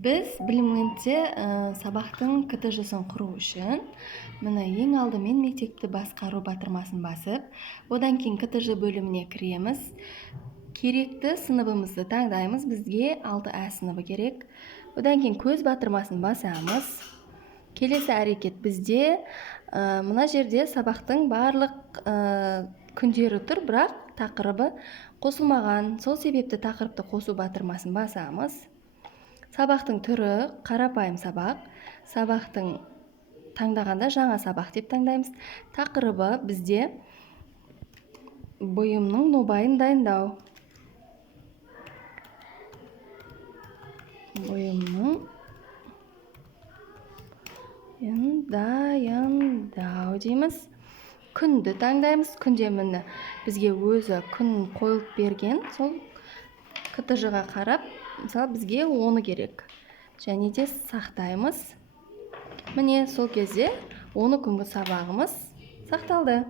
Біз білімгенде сабақтың КТЖ-сын құру үшін міне ең алдымен мектепті басқару батырмасын басып, одан кейін КТЖ бөліміне кіреміз. Керекті сыныбымызды таңдаймыз. Бізге 6А сыныбы керек. Одан кейін көз батырмасын басамыз. Келесі әрекет бізде мына жерде сабақтың барлық күндері тұр, бірақ тақырыбы қосылмаған. Сол себепті тақырыпты қосу батырмасын басамыз. Сабақтың түрі қарапайым сабақ. Сабақтың таңдағанда жаңа сабақ деп таңдаймыз. Тақырыбы бізде бұйымның нобайын дайындау. Бұйымның дайындау дейміз. Күнді таңдаймыз. Күнде міне бізге өзі күн қойылып берген. Сол КТЖ-ға қарап, мысалы бізге оны керек. Және де сақтаймыз. Міне сол кезде 10 күнгі сабағымыз сақталды.